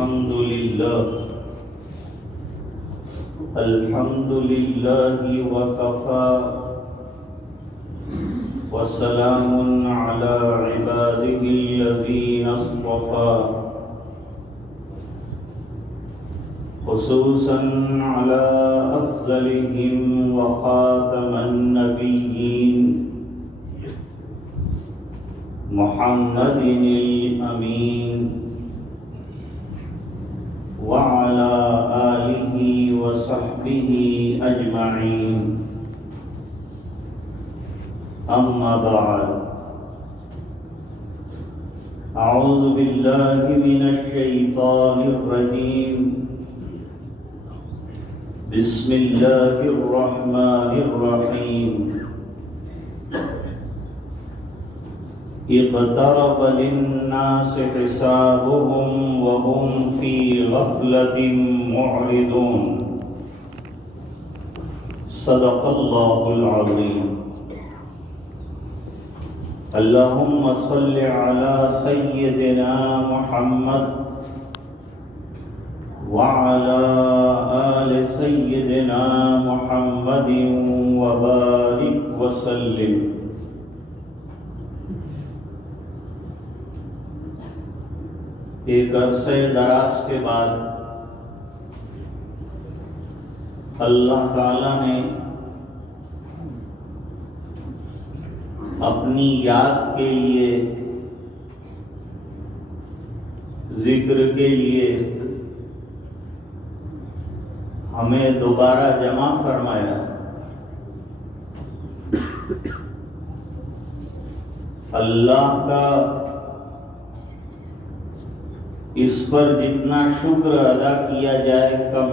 الحمد لله وكفى وسلام على عباده الذين اصطفى خصوصا على أفضلهم وخاتم النبيين محمد الأمين وعلى آله وصحبه أجمعين أما بعد أعوذ بالله من الشيطان الرجيم بسم الله الرحمن الرحيم اقترب للناس حسابهم وهم في غفلة معرضون صدق الله العظيم اللهم صل على سيدنا محمد وعلى آل سيدنا محمد وبارك وسلم. ایک عرصہ دراز کے بعد اللہ تعالی نے اپنی یاد کے لیے، ذکر کے لیے ہمیں دوبارہ جمع فرمایا. اللہ کا اس پر جتنا شکر ادا کیا جائے کم.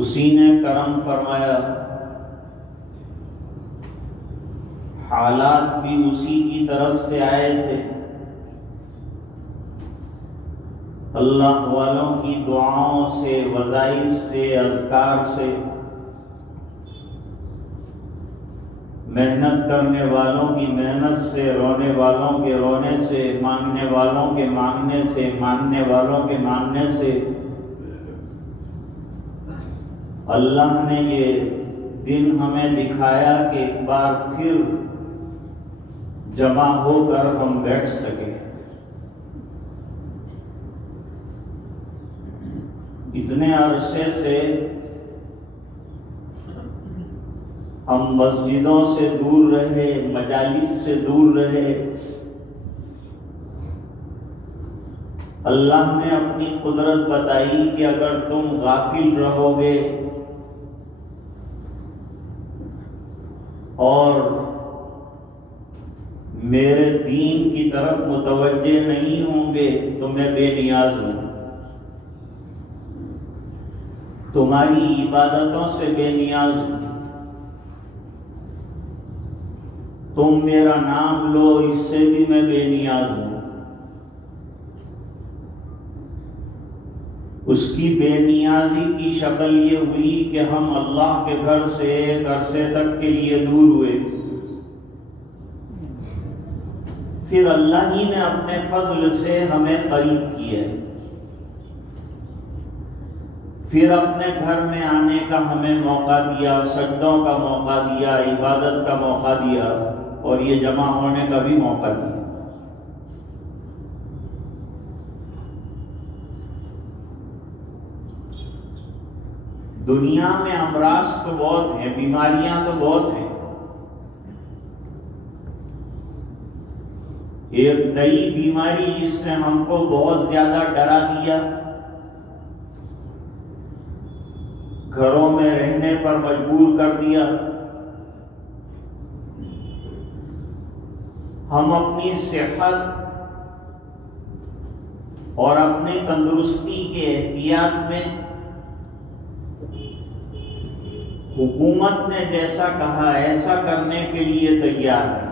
اسی نے کرم فرمایا، حالات بھی اسی کی طرف سے آئے تھے. اللہ والوں کی دعاؤں سے، وظائف سے، اذکار سے، محنت کرنے والوں کی محنت سے، رونے والوں کے رونے سے، مانگنے والوں کے مانگنے سے، ماننے والوں کے ماننے سے اللہ نے یہ دن ہمیں دکھایا کہ ایک بار پھر جمع ہو کر ہم بیٹھ سکیں. اتنے عرصے سے ہم مسجدوں سے دور رہے، مجالس سے دور رہے. اللہ نے اپنی قدرت بتائی کہ اگر تم غافل رہو گے اور میرے دین کی طرف متوجہ نہیں ہوں گے تو میں بے نیاز ہوں. تمہاری عبادتوں سے بے نیاز ہوں. تم میرا نام لو، اس سے بھی میں بے نیاز ہوں. اس کی بے نیازی کی شکل یہ ہوئی کہ ہم اللہ کے گھر سے ایک عرصے تک کے لیے دور ہوئے. پھر اللہ ہی نے اپنے فضل سے ہمیں قریب کیا. پھر اپنے گھر میں آنے کا ہمیں موقع دیا، سجدوں کا موقع دیا، عبادت کا موقع دیا، اور یہ جمع ہونے کا بھی موقع دیا. دنیا میں امراض تو بہت ہیں، بیماریاں تو بہت ہیں. ایک نئی بیماری جس نے ہم کو بہت زیادہ ڈرا دیا، گھروں میں رہنے پر مجبور کر دیا. ہم اپنی صحت اور اپنی تندرستی کے احتیاط میں حکومت نے جیسا کہا ایسا کرنے کے لیے تیار ہے.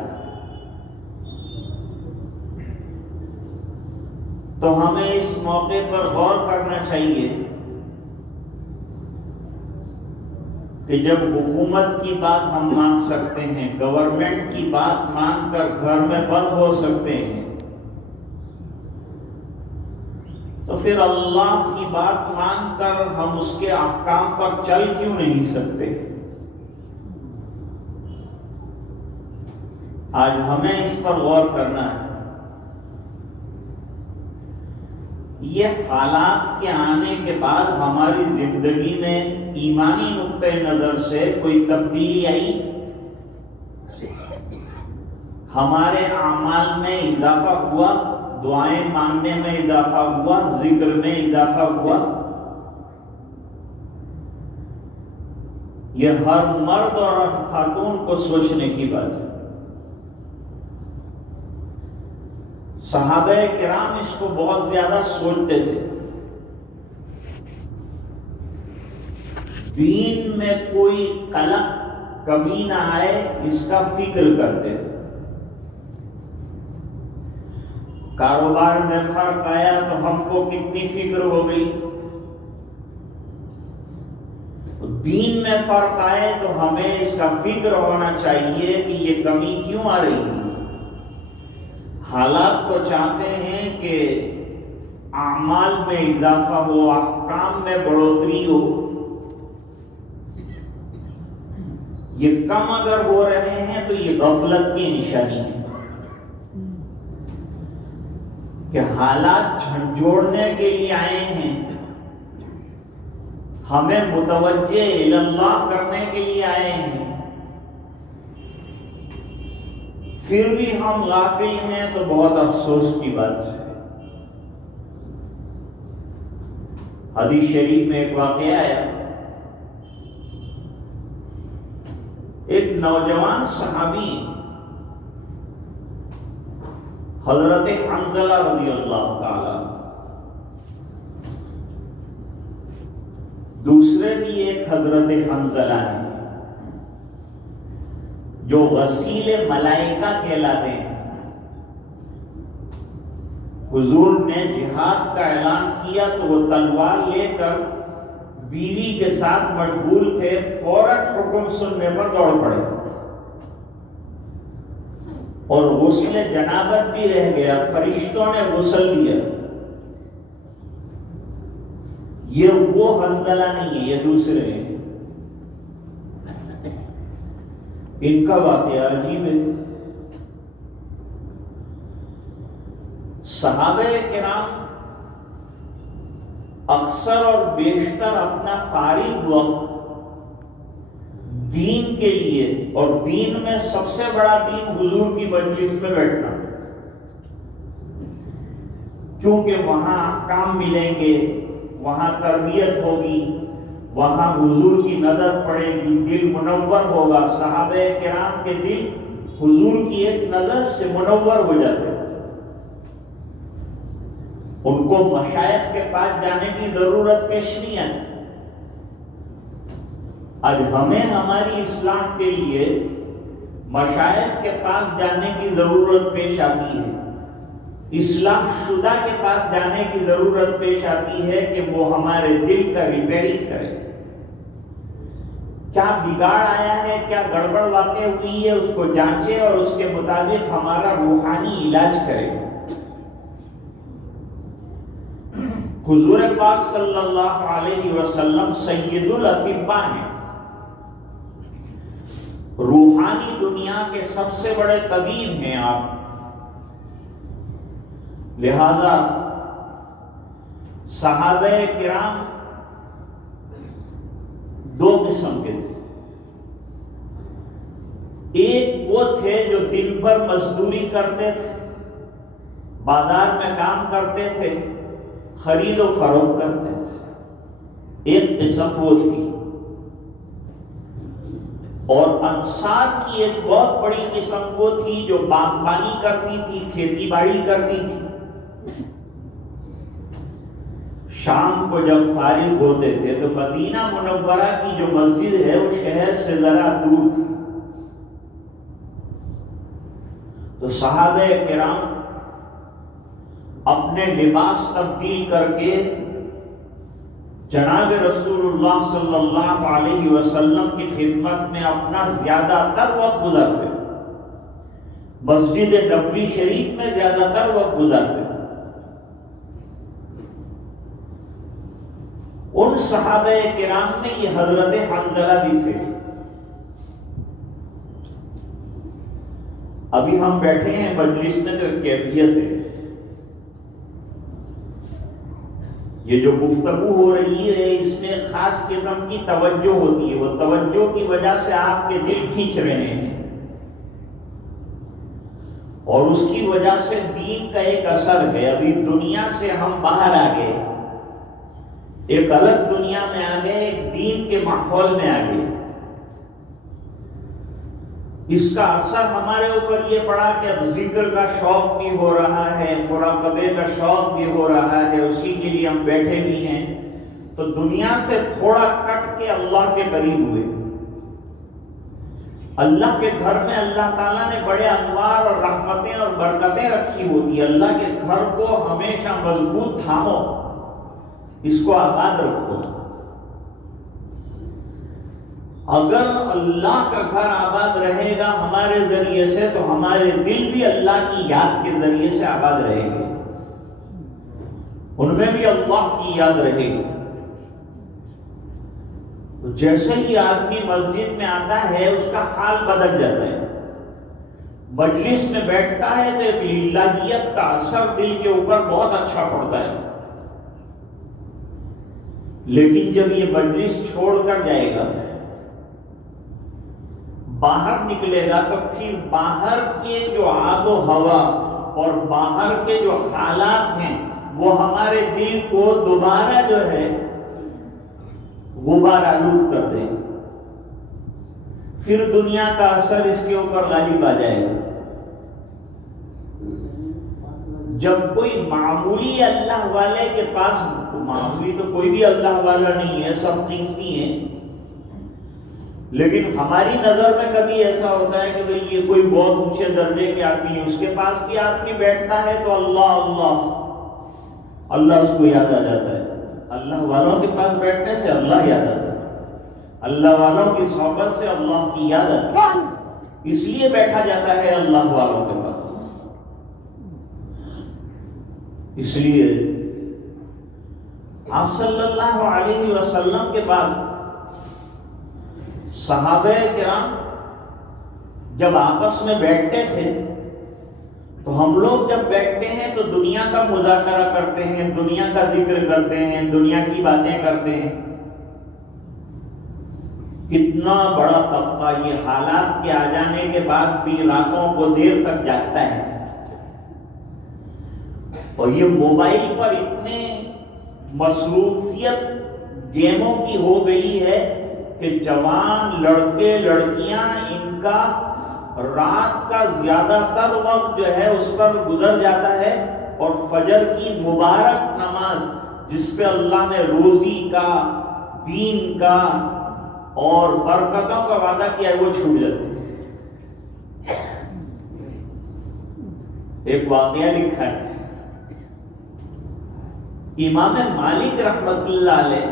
تو ہمیں اس موقع پر غور کرنا چاہیے کہ جب حکومت کی بات ہم مان سکتے ہیں، گورنمنٹ کی بات مان کر گھر میں بند ہو سکتے ہیں، تو پھر اللہ کی بات مان کر ہم اس کے احکام پر چل کیوں نہیں سکتے؟ آج ہمیں اس پر غور کرنا ہے۔ یہ حالات کے آنے کے بعد ہماری زندگی میں ایمانی نقطہ نظر سے کوئی تبدیلی آئی؟ ہمارے اعمال میں اضافہ ہوا؟ دعائیں مانگنے میں اضافہ ہوا؟ ذکر میں اضافہ ہوا؟ یہ ہر مرد اور خاتون کو سوچنے کی بات ہے۔ صحابہ کرام اس کو بہت زیادہ سوچتے تھے۔ دین میں کوئی کمی نہ آئے اس کا فکر کرتے تھے۔ کاروبار میں فرق آیا تو ہم کو کتنی فکر ہو گئی، دین میں فرق آئے تو ہمیں اس کا فکر ہونا چاہیے کہ یہ کمی کیوں آ رہی ہے۔ حالات تو چاہتے ہیں کہ اعمال میں اضافہ ہو، احکام میں بڑھوتری ہو، یہ کم اگر ہو رہے ہیں تو یہ غفلت کی نشانی ہے کہ حالات جھنجھوڑنے کے لیے آئے ہیں، ہمیں متوجہ اللہ کرنے کے لیے آئے ہیں، پھر بھی ہم غافل ہیں تو بہت افسوس کی بات ہے۔ حدیث شریف میں ایک واقعہ آیا، ایک نوجوان صحابی حضرت حنظلہ رضی اللہ تعالی، دوسرے بھی ایک حضرت حنظلہ ہیں جو غسیل ملائکہ کہلاتے ہیں۔ حضور نے جہاد کا اعلان کیا تو وہ تلوار لے کر بیوی کے ساتھ مشغول تھے، فوراً حکم سننے پر دوڑ پڑے اور غسل جنابت بھی رہ گیا، فرشتوں نے غسل دیا۔ یہ وہ حنظلہ نہیں ہے، یہ دوسرے ہیں۔ ان کا واقعہ عجیب ہے۔ صحابہ کرام اکثر اور بیشتر اپنا فارغ وقت دین کے لیے، اور دین میں سب سے بڑا دین حضور کی مجلس میں بیٹھنا، کیونکہ وہاں احکام ملیں گے، وہاں تربیت ہوگی، وہاں حضور کی نظر پڑے گی، دل منور ہوگا۔ صحابہ کرام کے دل حضور کی ایک نظر سے منور ہو جاتے ہیں، ان کو مشائخ کے پاس جانے کی ضرورت پیش نہیں آئی۔ آج ہمیں ہماری اصلاح کے لیے مشائخ کے پاس جانے کی ضرورت پیش آتی ہے، اصلاح شدہ کے پاس جانے کی ضرورت پیش آتی ہے کہ وہ ہمارے دل کا ریپیئرنگ کرے۔ کیا بگاڑ آیا ہے، کیا گڑبڑ واقع ہوئی ہے، اس کو جانچے اور اس کے مطابق ہمارا روحانی علاج کرے۔ حضور پاک صلی اللہ علیہ وسلم سید الاطباء ہیں، روحانی دنیا کے سب سے بڑے طبیب ہیں آپ، لہذا صحابہ کرام دو قسم کے تھے۔ ایک وہ تھے جو دن بھر مزدوری کرتے تھے، بازار میں کام کرتے تھے، خرید و فروخت کرتے تھے، ایک قسم وہ تھی۔ اور انصار کی ایک بہت بڑی قسم وہ تھی جو باغبانی کرتی تھی، کھیتی باڑی کرتی تھی۔ شام کو جب فارغ ہوتے تھے تو مدینہ منورہ کی جو مسجد ہے وہ شہر سے ذرا دور تھی، تو صحابہ کرام اپنے لباس تبدیل کر کے جناب رسول اللہ صلی اللہ علیہ وسلم کی خدمت میں اپنا زیادہ تر وقت گزارتے، مسجد نبوی شریف میں زیادہ تر وقت گزارتے تھے۔ ان صحابہ کرام میں یہ حضرت حنظلہ بھی تھے. ابھی ہم بیٹھے ہیں مجلس میں تو کیفیت ہے. یہ جو گفتگو ہو رہی ہے اس میں خاص قسم کی توجہ ہوتی ہے. وہ توجہ کی وجہ سے آپ کے دل کھینچ رہے ہیں اور اس کی وجہ سے دین کا ایک اثر ہے. ابھی دنیا سے ہم باہر آ گئے, ایک الگ دنیا میں آ گئے, ایک دین کے ماحول میں آ گئے. اس کا اثر ہمارے اوپر یہ پڑا کہ اب ذکر کا شوق بھی ہو رہا ہے, مراقبے کا شوق بھی ہو رہا ہے, اسی کے لیے ہم بیٹھے بھی ہیں. تو دنیا سے تھوڑا کٹ کے اللہ کے قریب ہوئے. اللہ کے گھر میں اللہ تعالیٰ نے بڑے انوار اور رحمتیں اور برکتیں رکھی ہوتی. اللہ کے گھر کو ہمیشہ مضبوط تھامو, اس کو آباد رکھو. اگر اللہ کا گھر آباد رہے گا ہمارے ذریعے سے تو ہمارے دل بھی اللہ کی یاد کے ذریعے سے آباد رہے گے, ان میں بھی اللہ کی یاد رہے گی. تو جیسے ہی آدمی مسجد میں آتا ہے اس کا حال بدل جاتا ہے. مجلس میں بیٹھتا ہے تو ایک الہیت کا اثر دل کے اوپر بہت اچھا پڑتا ہے. لیکن جب یہ مجلس چھوڑ کر جائے گا, باہر نکلے گا, تو پھر باہر کے جو آب و ہوا اور باہر کے جو حالات ہیں وہ ہمارے دل کو دوبارہ جو ہے غبار آلود کر دیں. پھر دنیا کا اثر اس کے اوپر غالب آ جائے گا. جب کوئی معمولی اللہ والے کے پاس, معمولی تو کوئی بھی اللہ والا نہیں ہے, سب قیمتی ہیں, لیکن ہماری نظر میں کبھی ایسا ہوتا ہے کہ بھئی یہ کوئی بہت اونچے درجے کے آدمی, اس کے پاس بھی آدمی بیٹھتا ہے تو اللہ اللہ اللہ اس کو یاد آ جاتا ہے. اللہ والوں کے پاس بیٹھنے سے اللہ یاد آتا ہے, اللہ والوں کی صحبت سے اللہ کی یاد آتی ہے, اس لیے بیٹھا جاتا ہے اللہ والوں کے پاس. اس لیے آپ صلی اللہ علیہ وسلم کے بعد صحابہ کرام جب آپس میں بیٹھتے تھے تو ہم لوگ جب بیٹھتے ہیں تو دنیا کا مذاکرہ کرتے ہیں, دنیا کا ذکر کرتے ہیں, دنیا کی باتیں کرتے ہیں. کتنا بڑا طبقہ یہ حالات کے آ جانے کے بعد بھی راتوں کو دیر تک جاگتا ہے. اور یہ موبائل پر اتنے مصروفیت گیموں کی ہو گئی ہے کہ جوان لڑکے لڑکیاں ان کا رات کا زیادہ تر وقت جو ہے اس پر گزر جاتا ہے, اور فجر کی مبارک نماز جس پہ اللہ نے روزی کا, دین کا اور برکتوں کا وعدہ کیا ہے وہ چھوٹ جاتے ہیں. ایک واقعہ لکھا ہے, امام مالک رحمت اللہ علیہ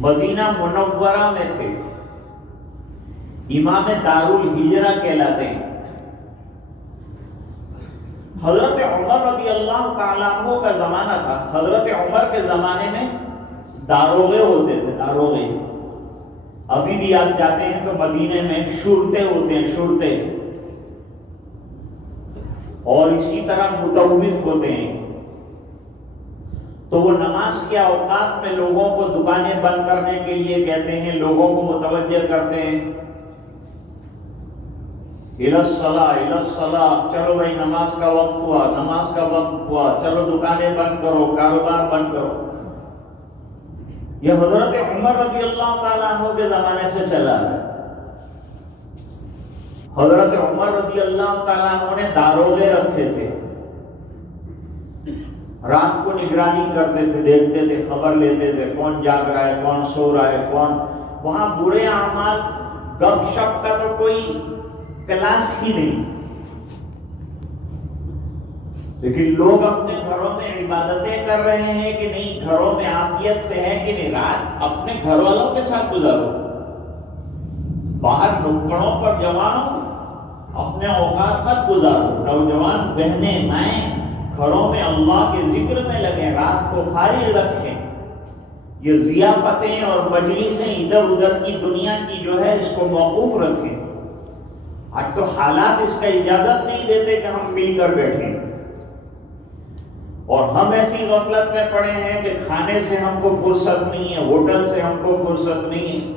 مدینہ منورہ میں تھے, امام دار الہجرہ کہلاتے ہیں. حضرت عمر رضی اللہ تعالیٰ عنہ کا زمانہ تھا. حضرت عمر کے زمانے میں داروغے ہوتے تھے, داروغے. ابھی بھی آپ جاتے ہیں تو مدینے میں شرطے ہوتے ہیں, شرطے, اور اسی طرح متوف ہوتے ہیں. تو وہ نماز کے اوقات میں لوگوں کو دکانیں بند کرنے کے لیے کہتے ہیں, لوگوں کو متوجہ کرتے ہیں, الی الصلاۃ الی الصلاۃ, چلو بھائی نماز کا وقت ہوا, نماز کا وقت ہوا, چلو دکانیں بند کرو, کاروبار بند کرو. یہ حضرت عمر رضی اللہ تعالیٰ عنہ کے زمانے سے چلا ہے. حضرت عمر رضی اللہ تعالیٰ عنہ نے داروغے رکھے تھے, رات کو نگرانی کرتے تھے, دیکھتے تھے, خبر لیتے تھے کون جاگ رہا ہے, کون سو رہا ہے, کون. وہاں برے اعمال, گپ شپ کا تو کوئی کلاس ہی نہیں, لیکن لوگ اپنے گھروں میں عبادتیں کر رہے ہیں کہ نہیں, گھروں میں عافیت سے ہے کہ نہیں, رات اپنے گھر والوں کے ساتھ گزارو. باہر نکڑوں پر جوانوں اپنے اوقات مت گزارو. نوجوان بہنیں مائیں گھروں میں اللہ کے ذکر میں لگیں, رات کو فارغ رکھیں. یہ ضیافتیں اور مجلسیں ادھر ادھر کی دنیا کی جو ہے اس کو موقوف رکھیں. آج تو حالات اس کا اجازت نہیں دیتے کہ ہم مل کر بیٹھیں، اور ہم ایسی غفلت میں پڑے ہیں کہ کھانے سے ہم کو فرصت نہیں ہے، ہوٹل سے ہم کو فرصت نہیں ہے.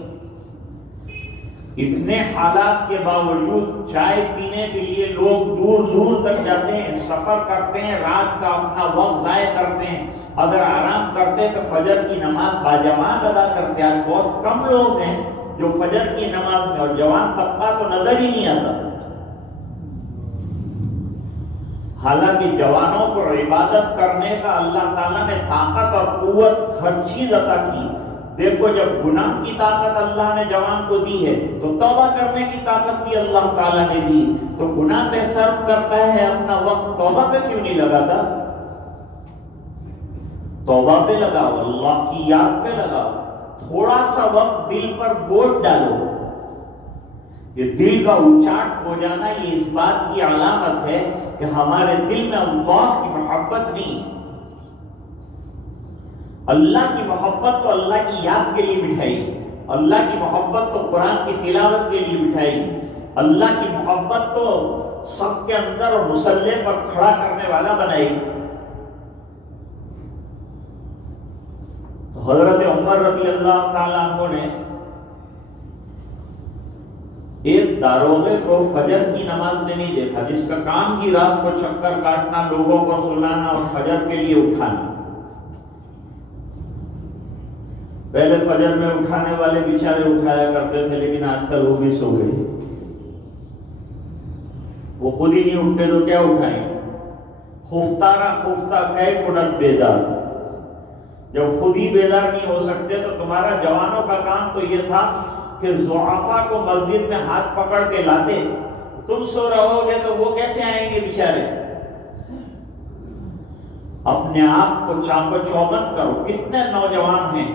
اتنے حالات کے باوجود چائے پینے کے لیے لوگ دور دور تک جاتے ہیں، سفر کرتے ہیں، رات کا اپنا وقت ضائع کرتے ہیں. اگر آرام کرتے تو فجر کی نماز باجماعت ادا کرتے. آج بہت کم لوگ ہیں جو فجر کی نماز میں، اور جوان طبقہ تو نظر ہی نہیں آتا. حالانکہ جوانوں کو عبادت کرنے کا اللہ تعالیٰ نے طاقت اور قوت ہر چیز عطا کی. دیکھو جب گناہ کی طاقت اللہ نے جوان کو دی ہے تو توبہ کرنے کی طاقت بھی اللہ تعالیٰ نے دی. تو گناہ پہ صرف کرتا ہے اپنا وقت، توبہ پہ کیوں نہیں لگاتا؟ توبہ پہ لگاؤ، اللہ کی یاد پہ لگاؤ. تھوڑا سا وقت دل پر بوجھ ڈالو. یہ دل کا اچاٹ ہو جانا یہ اس بات کی علامت ہے کہ ہمارے دل میں اللہ کی محبت نہیں. اللہ کی محبت تو اللہ کی یاد کے لیے بٹھائی، اللہ کی محبت تو قرآن کی تلاوت کے لیے بٹھائی، اللہ کی محبت تو صف کے اندر اور مصلی پر کھڑا کرنے والا بنائی. تو حضرت عمر رضی اللہ تعالیٰ عنہ نے ایک داروغے کو فجر کی نماز میں نہیں دیکھا، جس کا کام کی رات کو چکر کاٹنا، لوگوں کو سلانا اور فجر کے لیے اٹھانا. پہلے فجر میں اٹھانے والے بیچارے اٹھایا کرتے تھے، لیکن آج کل وہ بھی سو گئے. وہ خود ہی نہیں اٹھتے تو کیا اٹھائیں؟ خفتارا خفتہ کئے کنت بیدار. جب خود ہی بیدار نہیں ہو سکتے تو تمہارا جوانوں کا کام تو یہ تھا کہ ضعفاء کو مسجد میں ہاتھ پکڑ کے لاتے. تم سو رہو گے تو وہ کیسے آئیں گے بیچارے؟ اپنے آپ کو چاق و چوبند کرو. کتنے نوجوان ہیں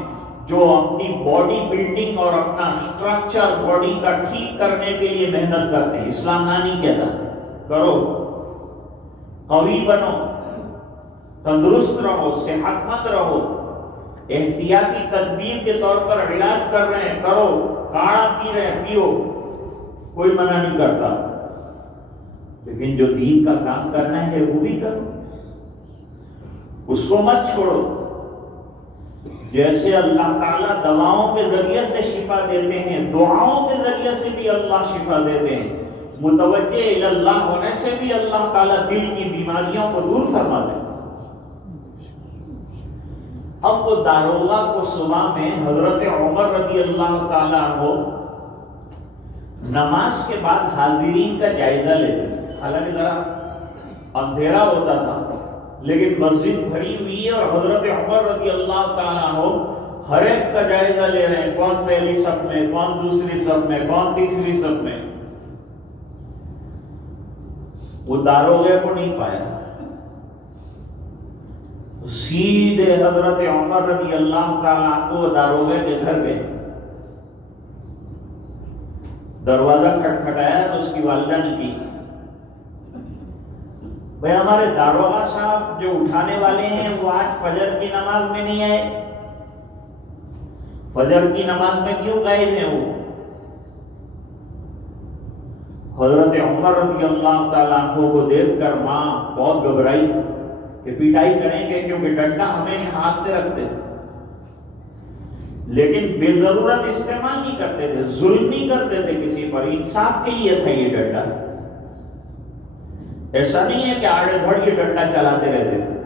جو اپنی باڈی بلڈنگ اور اپنا سٹرکچر باڈی کا ٹھیک کرنے کے لیے محنت کرتے ہیں. اسلام نہ نہیں کہتا کرو، قوی بنو، تندرست رہو، صحت مند رہو. احتیاطی تدبیر کے طور پر علاج کر رہے ہیں، کرو. کاڑھا پی رہے ہیں، پیو، کوئی منع نہیں کرتا. لیکن جو دین کا کام کرنا ہے وہ بھی کرو، اس کو مت چھوڑو. جیسے اللہ تعالیٰ دواؤں کے ذریعے سے شفا دیتے ہیں، دعاؤں کے ذریعے سے بھی اللہ شفا دیتے ہیں. متوجہ الی اللہ ہونے سے بھی اللہ تعالیٰ دل کی بیماریوں کو دور فرماتے ہیں. اب وہ داروغہ کو صبح میں حضرت عمر رضی اللہ تعالیٰ عنہ نماز کے بعد حاضرین کا جائزہ لیتے تھے. حالانکہ ذرا اندھیرا ہوتا تھا لیکن مسجد بھری ہوئی ہے، اور حضرت عمر رضی اللہ تعالیٰ عنہ ہر ایک کا جائزہ لے رہے ہیں. کون پہلی صف میں، کون دوسری صف میں، کون تیسری صف میں. وہ داروغے کو نہیں پایا، سیدھے حضرت عمر رضی اللہ تعالیٰ عنہ داروغے کے گھر گئے. دروازہ کھٹکھٹایا تو اس کی والدہ نکلی. بھئی ہمارے داروغہ صاحب جو اٹھانے والے ہیں وہ آج فجر کی نماز میں نہیں آئے، فجر کی نماز میں کیوں غائب ہیں وہ؟ حضرت عمر رضی اللہ تعالیٰ عنہ کو دیکھ کر ماں بہت گھبرائی کہ پیٹائی کریں گے، کیونکہ ڈنڈا ہمیشہ ہاتھ پہ رکھتے تھے، لیکن بے ضرورت استعمال نہیں کرتے تھے، ظلم نہیں کرتے تھے کسی پر. انصاف کے لیے تھا یہ ڈنڈا. ایسا نہیں ہے کہ آڑے دھڑ یہ ڈنڈا چلاتے رہتے تھے.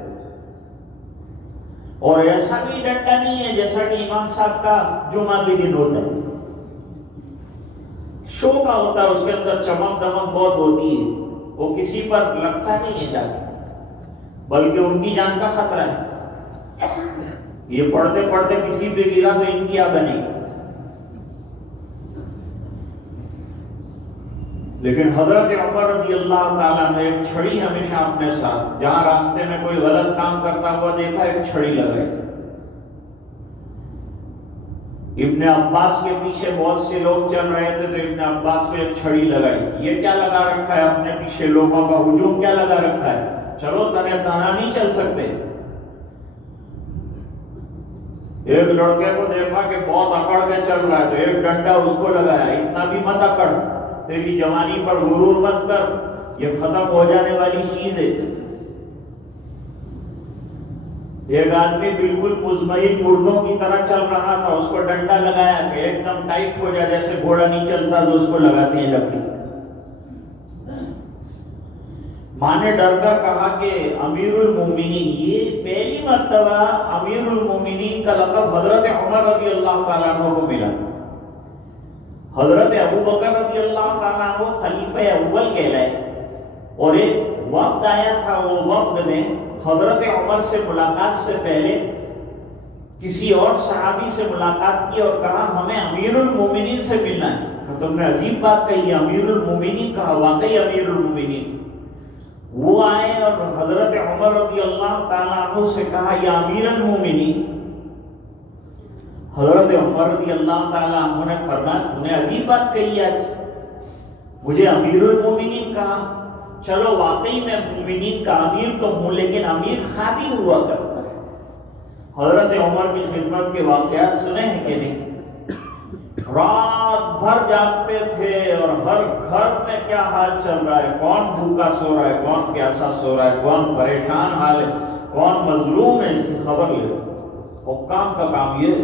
اور ایسا بھی ڈنڈا نہیں ہے جیسا کہ امام صاحب کا جمعہ کے دن ہوتا ہے، شو کا ہوتا ہے، اس کے اندر چمک دمک بہت ہوتی ہے، وہ کسی پر لگتا نہیں ہے جا کے، بلکہ ان کی جان کا خطرہ ہے. یہ پڑھتے پڑھتے کسی پہ گرا تو ان کی کیا بنے گی. لیکن حضرت عمر رضی اللہ تعالیٰ نے ایک چھڑی ہمیشہ اپنے ساتھ، جہاں راستے میں کوئی غلط کام کرتا ہوا دیکھا ایک چھڑی لگائی. ابن عباس کے پیچھے بہت سے لوگ چل رہے تھے تو ابن عباس کو ایک چھڑی لگائی. یہ کیا لگا رکھا ہے؟ اپنے پیچھے لوگوں کا ہجوم کیا لگا رکھا ہے؟ چلو تنہا نہیں چل سکتے. ایک لڑکے کو دیکھا کہ بہت اکڑ کے چل رہا ہے تو ایک ڈنڈا اس کو لگایا، اتنا بھی مت اکڑ، تیری جوانی پر غرور مت کر، یہ ختم ہو جانے والی چیز ہے۔ ایک آدمی بالکل مزمحل مردوں کی طرح چل رہا تھا، اس کو ڈنڈا لگایا کہ ایک دم ٹائٹ ہو جائے، جیسے گھوڑا نہیں چلتا تو اس کو لگاتے ہیں لکڑی۔ ماں نے ڈر کر کہا کہ امیر المومنین، یہ پہلی مرتبہ امیر المومنین کا لقب حضرت عمر رضی اللہ تعالیٰ عنہ کو ملا۔ حضرت ابو بکر رضی اللہ تعالیٰ عنہ خلیفہ اول کہلائے، اور ایک وقت آیا تھا، وہ وقت میں حضرت عمر سے ملاقات سے پہلے کسی اور صحابی سے ملاقات کی اور کہا ہمیں امیر المومنین سے ملنا ہے۔ تم نے عجیب بات کہی، امیر المومنین کہا، واقعی امیر المومنین۔ وہ آئے اور حضرت عمر رضی اللہ تعالیٰ عنہ سے کہا یا امیر المومنین۔ حضرت عمر رضی اللہ تعالیٰ عنہ نے فرمایا تو نے عجیب بات کہی آج، مجھے امیر المومنین کہا، چلو واقعی میں مومنین کا امیر تو ہوں، لیکن امیر خادم ہوا کرتا ہے۔ حضرت عمر کی خدمت کے واقعات سنے ہیں کہ نہیں؟ رات بھر جاگتے تھے اور ہر گھر میں کیا حال چل رہا ہے، کون بھوکا سو رہا ہے، کون پیاسا سو رہا ہے، کون پریشان حال ہے، کون مظلوم ہے، اس کی خبر لے۔ حکام کا کام یہ۔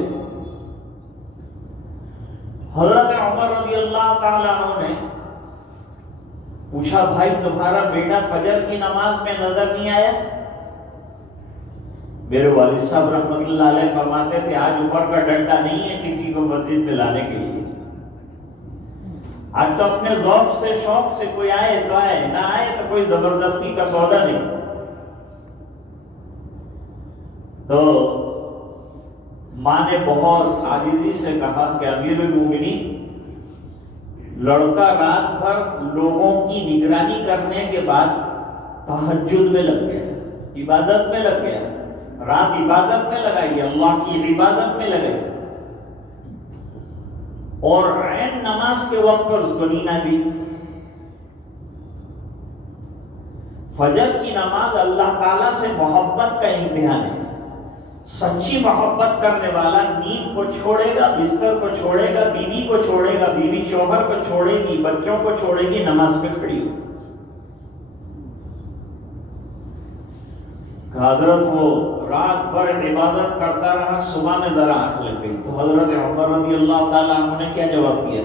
حضرت عمر رضی اللہ تعالیٰ عنہ نے پوچھا بھائی تمہارا بیٹا فجر کی نماز میں نظر نہیں آیا؟ میرے والد صاحب رحمۃ اللہ علیہ فرماتے تھے آج عمر کا ڈنڈا نہیں ہے کسی کو مسجد میں لانے کے لیے، آج تو اپنے ذوق سے شوق سے کوئی آئے تو آئے، نہ آئے تو کوئی زبردستی کا سودا نہیں۔ تو ماں نے بہت عاجزی سے کہا کہ امیر المومنین، لڑکا رات بھر لوگوں کی نگرانی کرنے کے بعد تہجد میں لگ گیا، عبادت میں لگ گیا، رات عبادت میں لگائی، اللہ کی عبادت میں لگے، اور عین نماز کے وقت پر اس کو نیند آ گئی۔ فجر کی نماز اللہ تعالیٰ سے محبت کا امتحان ہے۔ سچی محبت کرنے والا نیند کو چھوڑے گا، بستر کو چھوڑے گا، بیوی کو چھوڑے گا، بیوی شوہر کو چھوڑے گی، بچوں کو چھوڑے گی، نماز پہ کھڑی ہو۔ حضرت وہ رات بھر عبادت کرتا رہا، صبح میں ذرا آنکھ لگ گئی تو حضرت عمر رضی اللہ تعالیٰ عنہ نے کیا جواب دیا؟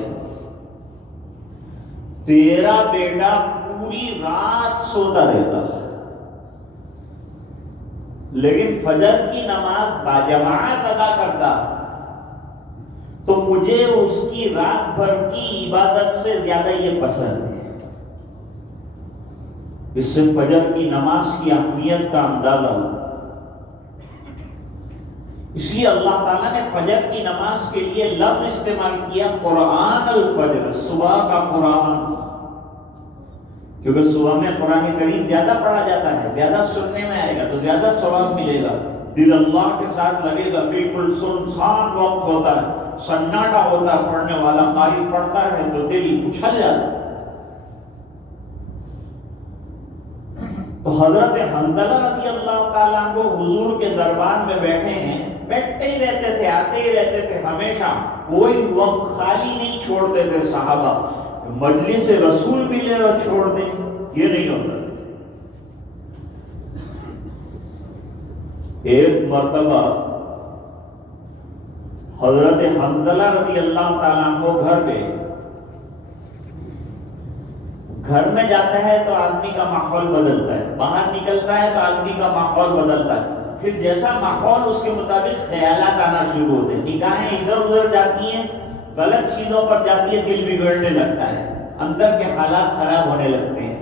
تیرا بیٹا پوری رات سوتا رہتا لیکن فجر کی نماز باجماعت ادا کرتا، تو مجھے اس کی رات بھر کی عبادت سے زیادہ یہ پسند ہے۔ اس سے فجر کی نماز کی اہمیت کا اندازہ ہو۔ اس لیے اللہ تعالیٰ نے فجر کی نماز کے لیے لفظ استعمال کیا قرآن الفجر، صبح کا قرآن، کیونکہ صبح میں قرآن کریم زیادہ پڑھا جاتا ہے، زیادہ سننے میں آئے گا تو زیادہ ثواب ملے گا، دل اللہ کے ساتھ لگے گا، بالکل سنسان وقت ہوتا ہے، سناٹا ہوتا ہے، پڑھنے والا قاری پڑھتا ہے تو دل اچھل جاتا ہے۔ تو حضرت حنظلہ رضی اللہ تعالیٰ عنہ حضور کے دربار میں بیٹھے ہیں، بیٹھتے ہی رہتے تھے، آتے ہی رہتے تھے، ہمیشہ کوئی وقت خالی نہیں چھوڑتے تھے صحابہ، مجلس رسول ملے اور چھوڑ دیں، یہ نہیں ہوتا۔ ایک مرتبہ حضرت حنظلہ رضی اللہ تعالیٰ عنہ گھر گئے، گھر میں جاتا ہے تو آدمی کا ماحول بدلتا ہے، باہر نکلتا ہے تو آدمی کا ماحول بدلتا ہے، پھر جیسا ماحول اس کے مطابق خیالات آنا شروع ہوتے ہیں، نگاہیں ادھر ادھر جاتی ہیں، غلط چیزوں پر جاتی ہے، دل بگڑنے لگتا ہے، اندر کے حالات خراب ہونے لگتے ہیں۔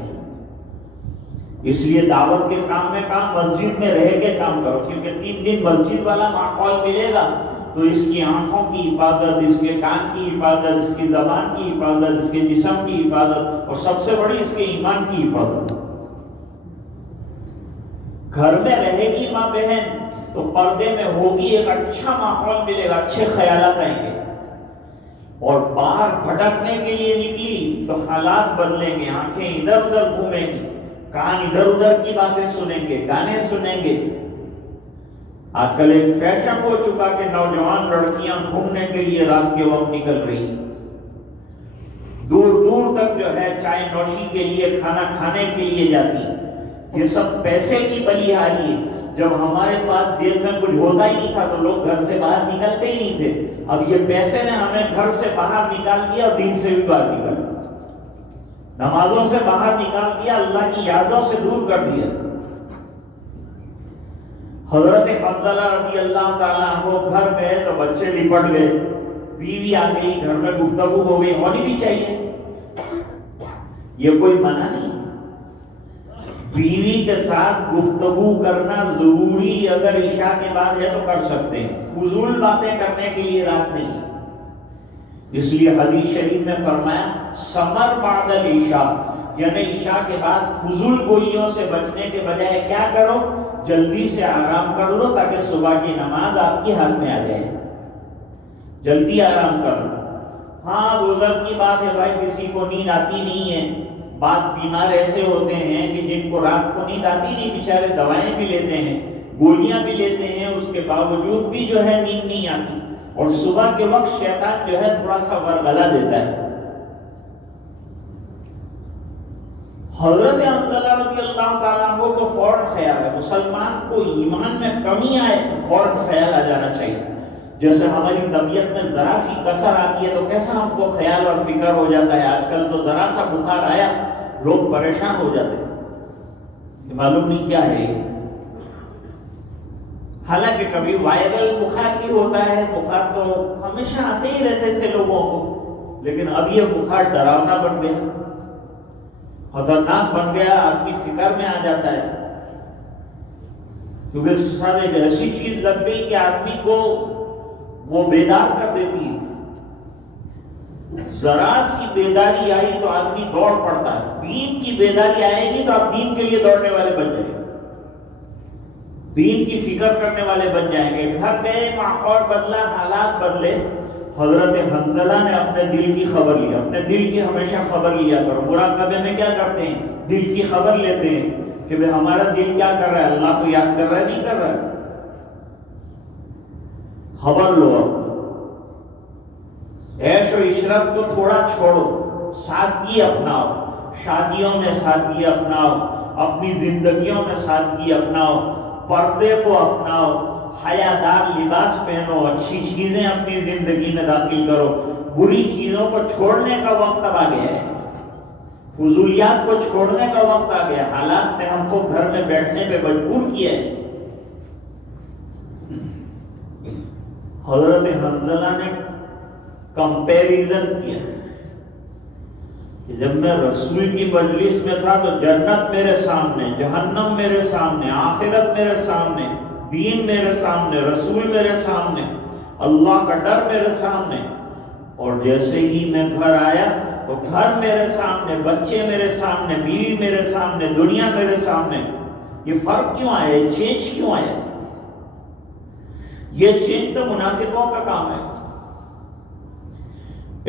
اس لیے دعوت کے کام میں کام، مسجد میں رہ کے کام کرو، کیونکہ 3 دن مسجد والا ماحول ملے گا تو اس کی آنکھوں کی حفاظت، اس کے کان کی حفاظت، اس کی زبان کی حفاظت، اس کے جسم کی حفاظت، اور سب سے بڑی اس کے ایمان کی حفاظت۔ گھر میں رہے گی ماں بہن تو پردے میں ہوگی، ایک اچھا ماحول ملے گا، اچھے خیالات آئیں گے، اور باہر بھٹکنے کے لیے نکلی تو حالات بدلیں گے، آنکھیں ادھر ادھر گھومیں گی، کان ادھر ادھر کی باتیں سنیں گے، گانے سنیں گے، آج کل ایک فیشن ہو چکا کہ نوجوان لڑکیاں گھومنے کے لیے رات کے وقت نکل رہی ہیں، دور دور تک جو ہے چائے نوشی کے لیے، کھانا کھانے کے لیے جاتی ہیں۔ یہ سب پیسے کی بلیحاری ہے۔ جب ہمارے پاس جیب میں کچھ ہوتا ہی نہیں تھا تو لوگ گھر سے باہر نکلتے ہی نہیں تھے، اب یہ پیسے نے ہمیں گھر سے باہر نکال دیا اور دین سے بھی باہر نکال دیا، نمازوں سے باہر نکال دیا، اللہ کی یادوں سے دور کر دیا۔ حضرت حنظلہ رضی اللہ تعالیٰ عنہ گھر گئے تو بچے لپٹ گئے، بیوی آ گئی، گھر میں گفتگو ہو گئی، ہونی بھی چاہیے، یہ کوئی منع نہیں۔ بیوی کے ساتھ گفتگو کرنا ضروری اگر عشاء کے بعد ہے تو کر سکتے ہیں، فضول باتیں کرنے کے لیے رات نہیں۔ اس لیے حدیث شریف میں فرمایا سمر بعد العشاء، یعنی عشاء کے بعد فضول گوئیوں سے بچنے کے بجائے کیا کرو، جلدی سے آرام کر لو تاکہ صبح کی نماز آپ کی حد میں آ جائے، جلدی آرام کر لو۔ ہاں بزرگ کی بات ہے بھائی، کسی کو نیند آتی نہیں ہے، بعض بیمار ایسے ہوتے ہیں کہ جن کو رات کو نیند آتی نہیں، بیچارے دوائیں بھی لیتے ہیں، گولیاں بھی لیتے ہیں، اس کے باوجود بھی جو ہے نیند نہیں آتی، اور صبح کے وقت شیطان جو ہے تھوڑا سا ورغلا دیتا ہے۔ حضرت حنظلہ رضی اللہ تعالیٰ عنہ کو فوراً خیال ہے، مسلمان کو ایمان میں کمی آئے تو فوراً خیال آ جانا چاہیے۔ جیسے ہماری طبیعت میں ذرا سی کسر آتی ہے تو کیسا ہم کو خیال اور فکر ہو جاتا ہے۔ آج کل تو ذرا سا بخار آیا لوگ پریشان ہو جاتے ہیں، معلوم نہیں کیا ہے۔ حالانکہ کبھی وائرل بخار بھی ہوتا ہے، بخار تو ہمیشہ آتے ہی رہتے تھے لوگوں کو، لیکن اب یہ بخار ڈراونا بن گیا، خطرناک بن گیا، آدمی فکر میں آ جاتا ہے، کیونکہ اس کے ساتھ ایک ایسی چیز لگ گئی کہ آدمی کو وہ بیدار کر دیتی ہے۔ ذرا سی بیداری آئی تو آدمی دوڑ پڑتا ہے، دین کی بیداری آئے گی تو آپ دین کے لیے دوڑنے والے بن جائیں گے، دین کی فکر کرنے والے بن جائیں گے۔ گھر گئے، ماحول بدلا، حالات بدلے، حضرت حنظلہ نے اپنے دل کی خبر لی، اپنے دل کی ہمیشہ خبر لیا کرو۔ مراقبے میں کیا کرتے ہیں، دل کی خبر لیتے ہیں کہ بھئی ہمارا دل کیا کر رہا ہے، اللہ کو یاد کر رہا ہے نہیں کر رہا ہے، خبر لو۔ عیش و عشرت کو تھوڑا چھوڑو، سادگی اپناؤ، شادیوں میں سادگی اپناؤ، اپنی زندگیوں میں سادگی اپناؤ، پردے کو اپناؤ، حیادار لباس پہنو، اچھی چیزیں اپنی زندگی میں داخل کرو، بری چیزوں کو چھوڑنے کا وقت اب آ گیا ہے، فضولیات کو چھوڑنے کا وقت آ گیا۔ حالات نے ہم کو گھر میں بیٹھنے پہ مجبور کیا ہے۔ حضرت حنظلہ نے کمپیریزن کیا کہ جب میں رسول کی مجلس میں تھا تو جنت میرے سامنے، جہنم میرے سامنے، آخرت میرے سامنے، دین میرے سامنے، رسول میرے سامنے، اللہ کا ڈر میرے سامنے، اور جیسے ہی میں گھر آیا تو گھر میرے سامنے، بچے میرے سامنے، بیوی میرے سامنے، دنیا میرے سامنے۔ یہ فرق کیوں آیا، یہ چینج کیوں آیا؟ یہ چینج تو منافقوں کا کام ہے۔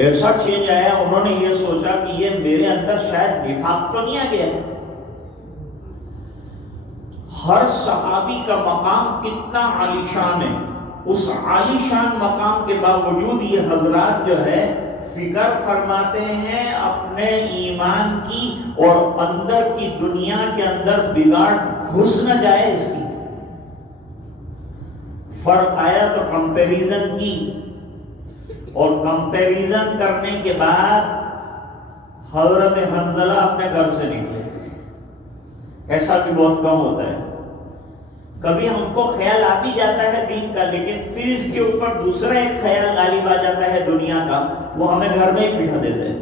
ایسا چینج آیا، انہوں نے یہ سوچا کہ یہ میرے اندر شاید نفاق تو نہیں آ گیا۔ ہر صحابی کا مقام کتنا عالی شان ہے، اس عالی شان مقام کے باوجود یہ حضرات جو ہے فکر فرماتے ہیں اپنے ایمان کی، اور اندر کی دنیا کے اندر بگاڑ گھس نہ جائے اس کی۔ فرق آیا تو کمپیریزن کی، اور کمپیریزن کرنے کے بعد حضرت حنظلہ اپنے گھر سے نکلے۔ ایسا بھی بہت کم ہوتا ہے، کبھی ہم کو خیال آ بھی جاتا ہے دین کا، لیکن پھر اس کے اوپر دوسرا ایک خیال غالب آ جاتا ہے دنیا کا، وہ ہمیں گھر میں ہی بٹھا دیتا ہے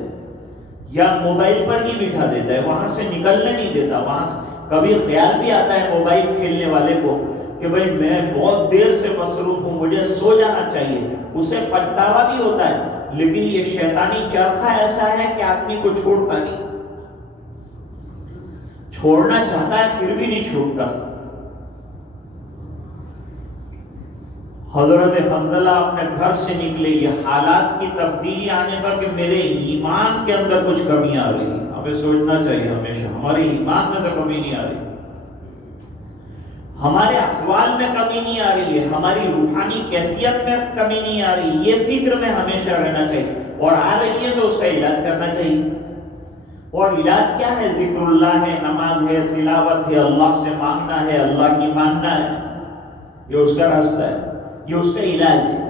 یا موبائل پر ہی بٹھا دیتا ہے، وہاں سے نکلنے نہیں دیتا۔ وہاں سے کبھی خیال بھی آتا ہے موبائل کھیلنے والے کو کہ بھئی میں بہت دیر سے مصروف ہوں، مجھے سو جانا چاہیے، اسے پچھتاوا بھی ہوتا ہے، لیکن یہ شیطانی چرخہ ایسا ہے کہ آدمی کو چھوڑتا نہیں، چھوڑنا چاہتا ہے پھر بھی نہیں چھوڑتا۔ حضرت حنظلہ اپنے گھر سے نکلے، یہ حالات کی تبدیلی آنے پر کہ میرے ایمان کے اندر کچھ کمی آ رہی، ہمیں سوچنا چاہیے ہمیشہ ہمارے ایمان میں تو کمی نہیں آ رہی۔ ہمارے احوال میں کمی نہیں آ رہی ہے، ہماری روحانی کیفیت میں کمی نہیں آ رہی، یہ فکر میں ہمیشہ رہنا چاہیے، اور آ رہی ہے تو اس کا علاج کرنا چاہیے۔ اور علاج کیا ہے؟ ذکر اللہ ہے، نماز ہے، تلاوت ہے، اللہ سے مانگنا ہے، اللہ کی ماننا ہے، یہ اس کا راستہ ہے، یہ اس کا علاج ہے۔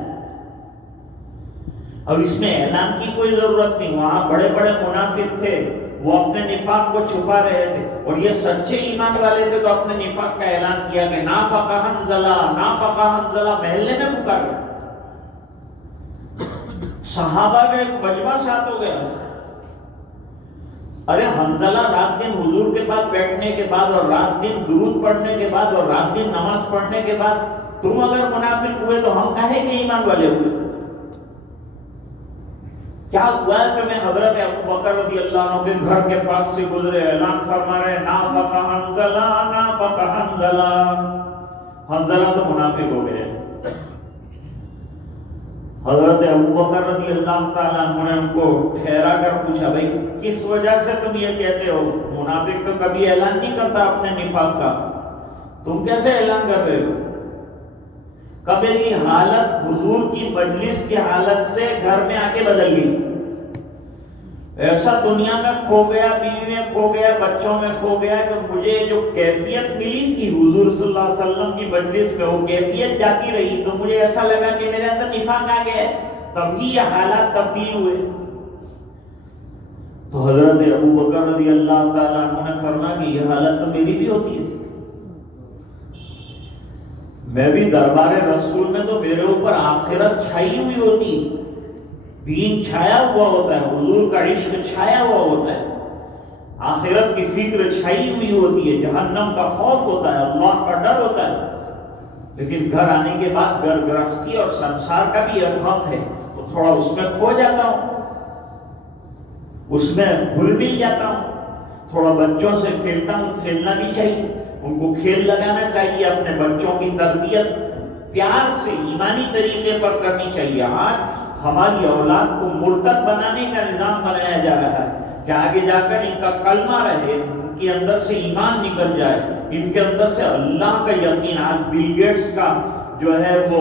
اور اس میں اعلان کی کوئی ضرورت نہیں، وہاں بڑے بڑے منافق تھے، وہ اپنے نفاق کو چھپا رہے تھے، اور یہ سچے ایمان والے تھے تو اپنے نفاق کا اعلان کیا کہ نافق حنظلہ، نافق حنظلہ، محلے میں پکار رہے۔ صحابہ کا ایک مجمع ساتھ ہو گیا، ارے حنظلہ رات دن حضور کے پاس بیٹھنے کے بعد اور رات دن درود پڑھنے کے بعد اور رات دن نماز پڑھنے کے بعد تم اگر منافق ہوئے تو ہم کہے کہ ایمان والے ہوئے؟ کیا ہوا ہے کہ میں حضرت ابو بکر رضی اللہ عنہ کے گھر کے پاس سے گزرے، اعلان فرما رہے نافق حنظلہ، نافق حنظلہ، حنظلہ تو منافق ہو گئے۔ حضرت ابو بکر رضی اللہ تعالیٰ عنہ نے ان کو ٹھہرا کر پوچھا، بھائی کس وجہ سے تم یہ کہتے ہو؟ منافق تو کبھی اعلان نہیں کرتا اپنے نفاق کا، تم کیسے اعلان کر رہے ہو؟ کبھی کی حالت حضور کی مجلس کی حالت سے گھر میں آ کے بدل گئی، ایسا دنیا میں کھو گیا، بیوی میں کھو گیا، بچوں میں کھو گیا کہ مجھے جو کیفیت ملی تھی حضور صلی اللہ علیہ وسلم کی مجلس میں وہ کیفیت جاتی رہی، تو مجھے ایسا لگا کہ میرے اندر نفاق آ گیا، تبھی یہ حالات تبدیل ہوئے۔ تو حضرت ابو بکر رضی اللہ تعالیٰ عنہ نے فرمایا کہ یہ حالت تو میری بھی ہوتی ہے، میں بھی دربار رسول میں تو میرے اوپر آخرت چھائی ہوئی ہوتی، دین چھایا ہوا ہوتا ہے، حضور کا عشق چھایا ہوا ہوتا ہے، آخرت کی فکر چھائی ہوئی ہوتی ہے، جہنم کا خوف ہوتا ہے، اللہ کا ڈر ہوتا ہے، لیکن گھر آنے کے بعد گھر گرہستی اور سنسار کا بھی ایک حق ہے، تو تھوڑا اس میں کھو جاتا ہوں، اس میں گھل مل جاتا ہوں، تھوڑا بچوں سے کھیلتا ہوں، کھیلنا بھی چاہیے، ان کو کھیل لگانا چاہیے، اپنے بچوں کی تربیت پیار سے ایمانی طریقے پر کرنی چاہیے۔ آج ہماری اولاد کو مرتد بنانے کا نظام بنایا جا رہا ہے کہ آگے جا کر ان کا کلمہ رہے، ان کے اندر سے ایمان نکل جائے، ان کے اندر سے اللہ کا یقین۔ آج بل گیٹس کا جو ہے وہ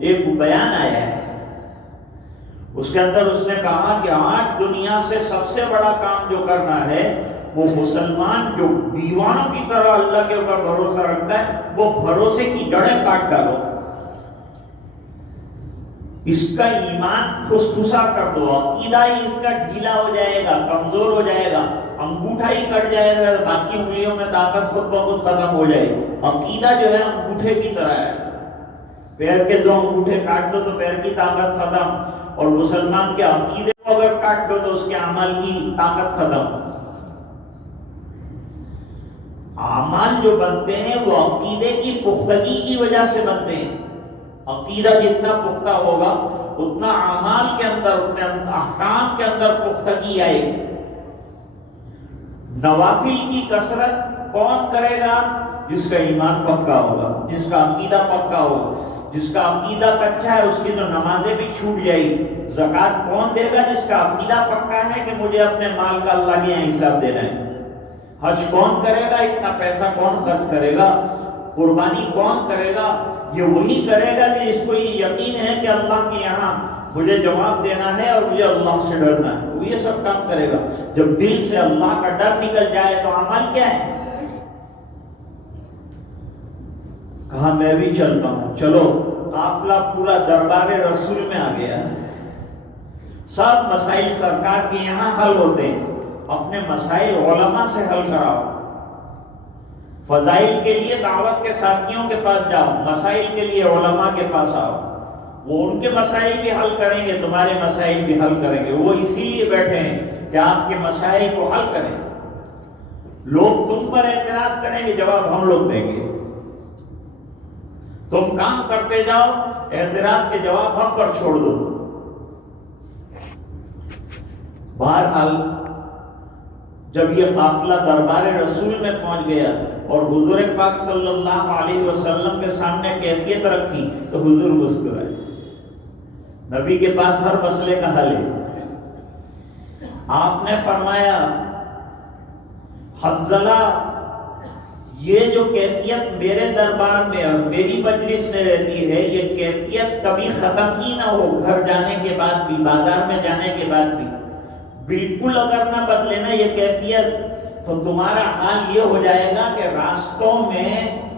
ایک بیان آیا ہے، اس کے اندر اس نے کہا کہ آج دنیا سے سب سے بڑا کام جو کرنا ہے وہ مسلمان جو دیوانوں کی طرح اللہ کے اوپر بھروسہ رکھتا ہے، وہ بھروسے کی جڑیں کاٹ ڈالو، اس کا ایمان پھسپھسا کر دو، عقیدہ ہی اس کا ڈھیلا ہو جائے گا، کمزور ہو جائے گا، انگوٹھا ہی کٹ جائے گا، باقی انگلیوں میں طاقت خود بخود ختم ہو جائے گی۔ عقیدہ جو ہے انگوٹھے کی طرح ہے، پیر کے دو انگوٹھے کاٹ دو تو پیر کی طاقت ختم، اور مسلمان کے عقیدے کو اگر کاٹ دو تو اس کے عمل کی طاقت ختم۔ اعمال جو بنتے ہیں وہ عقیدے کی پختگی کی وجہ سے بنتے ہیں، عقیدہ جتنا پختہ ہوگا اتنا اعمال کے اندر، اتنے احکام کے اندر پختگی آئے گی۔ نوافل کی کثرت کون کرے گا؟ جس کا ایمان پکا ہوگا، جس کا عقیدہ پکا ہوگا، جس کا عقیدہ کچا ہے اس کی تو نمازیں بھی چھوٹ جائے گی۔ زکوٰۃ کون دے گا؟ جس کا عقیدہ پکا ہے کہ مجھے اپنے مال کا اللہ کے یہاں حساب دینا ہے۔ حج کون کرے گا؟ اتنا پیسہ کون خرچ کرے گا؟ قربانی کون کرے گا؟ یہ وہی کرے گا کہ جس کو یہ یقین ہے کہ اللہ کے یہاں مجھے جواب دینا ہے اور مجھے اللہ سے ڈرنا ہے، وہ یہ سب کام کرے گا۔ جب دل سے اللہ کا ڈر نکل جائے تو عمل کیا ہے؟ کہا میں بھی چلتا ہوں، چلو قافلہ پورا دربار رسول میں آ گیا، سب مسائل سرکار کے یہاں حل ہوتے ہیں، اپنے مسائل علماء سے حل کراؤ، فضائل کے لیے دعوت کے ساتھیوں کے پاس جاؤ، مسائل کے لیے علماء کے پاس آؤ، وہ ان کے مسائل بھی حل کریں گے، تمہارے مسائل بھی حل کریں گے، وہ اسی لیے بیٹھے ہیں کہ آپ کے مسائل کو حل کریں۔ لوگ تم پر اعتراض کریں گے، جواب ہم لوگ دیں گے، تم کام کرتے جاؤ، اعتراض کے جواب ہم پر چھوڑ دو۔ بہرحال جب یہ قافلہ دربار رسول میں پہنچ گیا اور حضور پاک صلی اللہ علیہ وسلم کے سامنے کیفیت رکھی تو حضور مسکرائے۔ نبی کے پاس ہر مسئلے کا حل ہے۔ آپ نے فرمایا حنظلہ یہ جو کیفیت میرے دربار میں اور میری مجلس میں رہتی ہے، یہ کیفیت کبھی ختم ہی نہ ہو، گھر جانے کے بعد بھی، بازار میں جانے کے بعد بھی بالکل اگر نہ بدلے نا یہ کیفیت، تو تمہارا حال یہ ہو جائے گا کہ راستوں میں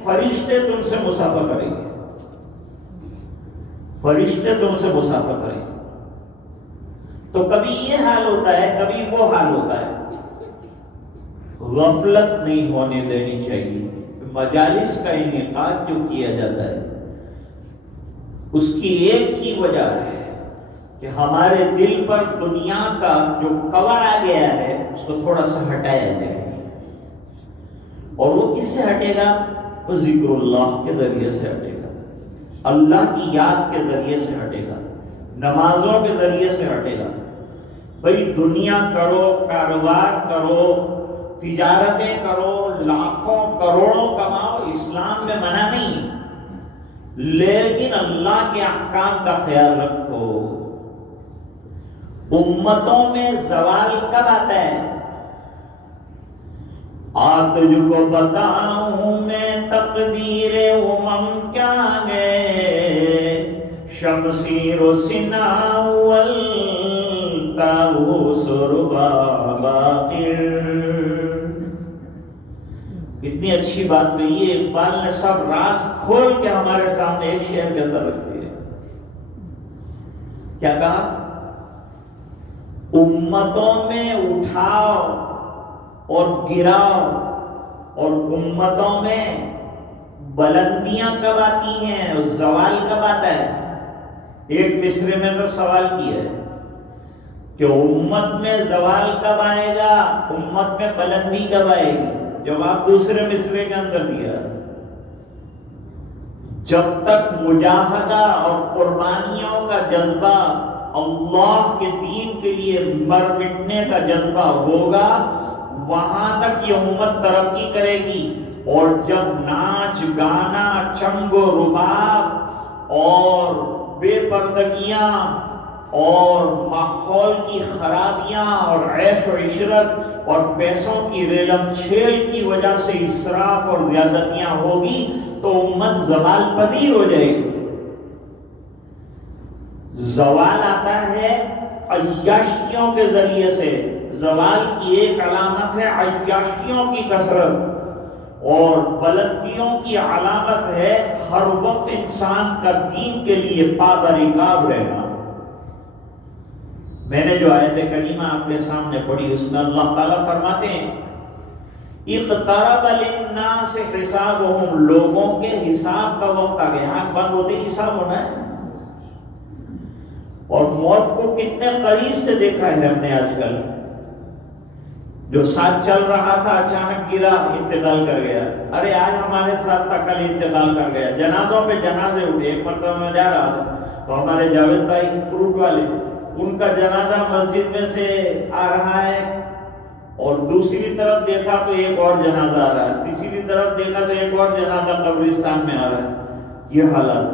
فرشتے تم سے مسافہ کریں گے، فرشتے تم سے مسافہ کریں گے۔ تو کبھی یہ حال ہوتا ہے، کبھی وہ حال ہوتا ہے۔ غفلت نہیں ہونے دینی چاہیے۔ مجالس کا انعقاد جو کیا جاتا ہے اس کی ایک ہی وجہ ہے کہ ہمارے دل پر دنیا کا جو کور آ گیا ہے اس کو تھوڑا سا ہٹایا جائے، اور وہ کس سے ہٹے گا؟ وہ ذکر اللہ کے ذریعے سے ہٹے گا، اللہ کی یاد کے ذریعے سے ہٹے گا، نمازوں کے ذریعے سے ہٹے گا۔ بھئی دنیا کرو، کاروبار کرو، تجارتیں کرو، لاکھوں کروڑوں کماؤ، اسلام میں منع نہیں، لیکن اللہ کے احکام کا خیال رکھو۔ امتوں میں زوال کب آتا ہے؟ تجھ کو بتاؤں میں تقدیر امم کیا ہے، شمشیر و سنا والکاؤس ربا باقر۔ اتنی اچھی بات کہی ہے اقبال نے، سب راز کھول کے ہمارے سامنے ایک شعر کے اندر رکھ دیا۔ کیا کہا؟ امتوں میں اٹھاؤ اور گراؤ، اور امتوں میں بلندیاں کب آتی ہیں اور زوال کب آتا ہے؟ ایک مصرے میں تو سوال کیا ہے کہ امت میں زوال کب آئے گا، امت میں بلندی کب آئے گی؟ جواب دوسرے مصرے کے اندر دیا، جب تک مجاہدہ اور قربانیوں کا جذبہ، اللہ کے دین کے لیے مر مٹنے کا جذبہ ہوگا، وہاں تک یہ امت ترقی کرے گی۔ اور جب ناچ گانا، چنگ و رباب اور بے پردگیاں اور ماحول کی خرابیاں اور عیش و عشرت اور پیسوں کی ریلم چھیل کی وجہ سے اسراف اور زیادتیاں ہوگی تو امت زوال پذیر ہو جائے گی۔ زوال آتا ہے عیاشیوں کے ذریعے سے، زوال کی ایک علامت ہے عیاشیوں کی کثرت، اور بلندیوں کی علامت ہے ہر وقت انسان کا دین کے لیے پابرکاب رہنا۔ میں نے جو آیت کریمہ آپ کے سامنے پڑھی اس میں اللہ تعالیٰ فرماتے ہیں اقترب للناس حسابهم، لوگوں کے حساب کا وقت آ گیا، آنکھ بند ہوتے حساب ہونا ہے۔ اور موت کو کتنے قریب سے دیکھا ہے ہم نے آج کل، جو ساتھ چل رہا تھا اچانک گرا، انتقال کر گیا۔ ارے آج ہمارے ساتھ تھا، کل انتقال کر گیا۔ جنازوں پہ جنازے اٹھے۔ ایک مرتبہ میں جا رہا تھا تو ہمارے جاوید بھائی فروٹ والے، ان کا جنازہ مسجد میں سے آ رہا ہے، اور دوسری طرف دیکھا تو ایک اور جنازہ آ رہا ہے، تیسری طرف دیکھا تو ایک اور جنازہ قبرستان میں آ رہا ہے۔ یہ حالات،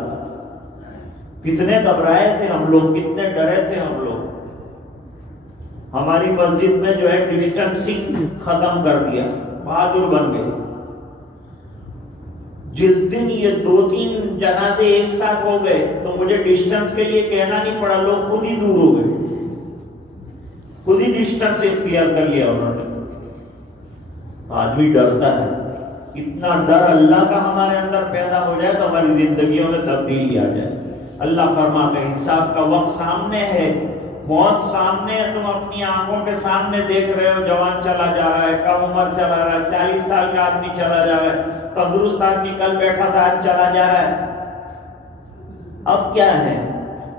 کتنے گھبرائے تھے ہم لوگ، کتنے ڈرے تھے ہم لوگ۔ ہماری مسجد میں جو ہے ڈسٹنسنگ ختم کر دیا، بہادر بن گئے۔ جس دن یہ 2-3 جنازے ایک ساتھ ہو گئے تو مجھے ڈسٹنس کے لیے کہنا نہیں پڑا، لوگ خود ہی دور ہو گئے، خود ہی ڈسٹنس اختیار کر لیا انہوں نے۔ آدمی ڈرتا ہے، اتنا ڈر اللہ کا ہمارے اندر پیدا ہو جائے تو ہماری زندگیوں میں تبدیلی آ جائے۔ اللہ فرماتے ہیں حساب کا وقت سامنے ہے، موت سامنے ہے، تم اپنی آنکھوں کے سامنے دیکھ رہے ہو، جوان چلا جا رہا ہے، کم عمر چلا رہا ہے، 40 سال کا آدمی چلا جا رہا ہے، تندرست آدمی کل بیٹھا تھا آج چلا جا رہا ہے۔ اب کیا ہے؟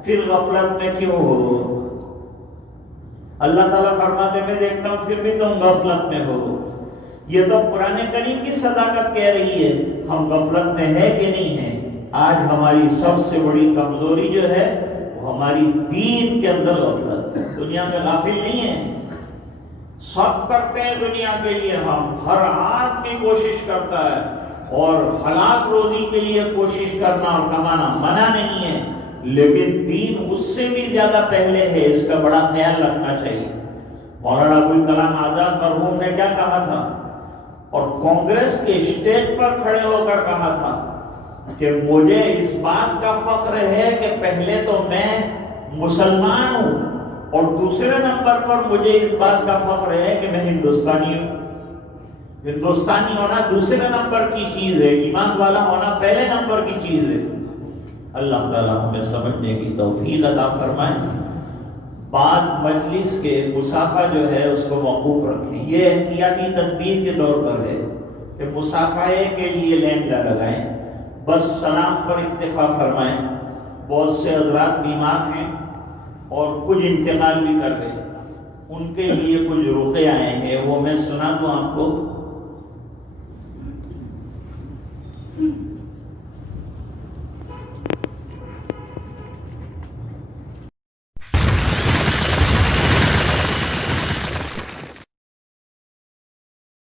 پھر غفلت میں کیوں ہو؟ اللہ تعالیٰ فرماتے ہیں میں دیکھتا ہوں پھر بھی تم غفلت میں ہو۔ یہ تو قرآن کریم کی صداقت کہہ رہی ہے، ہم غفلت میں ہے کہ نہیں ہے؟ آج ہماری سب سے بڑی کمزوری جو ہے وہ ہماری دین کے اندر غفلت ہے۔ دنیا میں غافل نہیں ہے، سب کرتے ہیں دنیا کے لیے، ہم ہر آدمی کوشش کرتا ہے، اور حلال روزی کے لیے کوشش کرنا اور کمانا منع نہیں ہے، لیکن دین اس سے بھی زیادہ پہلے ہے، اس کا بڑا خیال رکھنا چاہیے۔ مولانا ابوالکلام آزاد مرحوم نے کیا کہا تھا اور کانگریس کے اسٹیج پر کھڑے ہو کر کہا تھا کہ مجھے اس بات کا فخر ہے کہ پہلے تو میں مسلمان ہوں، اور دوسرے نمبر پر مجھے اس بات کا فخر ہے کہ میں ہندوستانی ہوں۔ ہندوستانی ہونا دوسرے نمبر کی چیز ہے، ایمان والا ہونا پہلے نمبر کی چیز ہے۔ اللہ تعالیٰ ہمیں سمجھنے کی توفیق عطا فرمائے۔ بعد مجلس کے مصافحہ جو ہے اس کو موقوف رکھیں، یہ احتیاطی تدبیر کے طور پر ہے کہ مصافحے کے لیے لائن نہ لگائیں، بس سلام پر اکتفا فرمائیں۔ بہت سے حضرات بیمار ہیں اور کچھ انتقال بھی کر گئے، ان کے لیے کچھ رقیے آئے ہیں، وہ میں سنا دوں آپ کو۔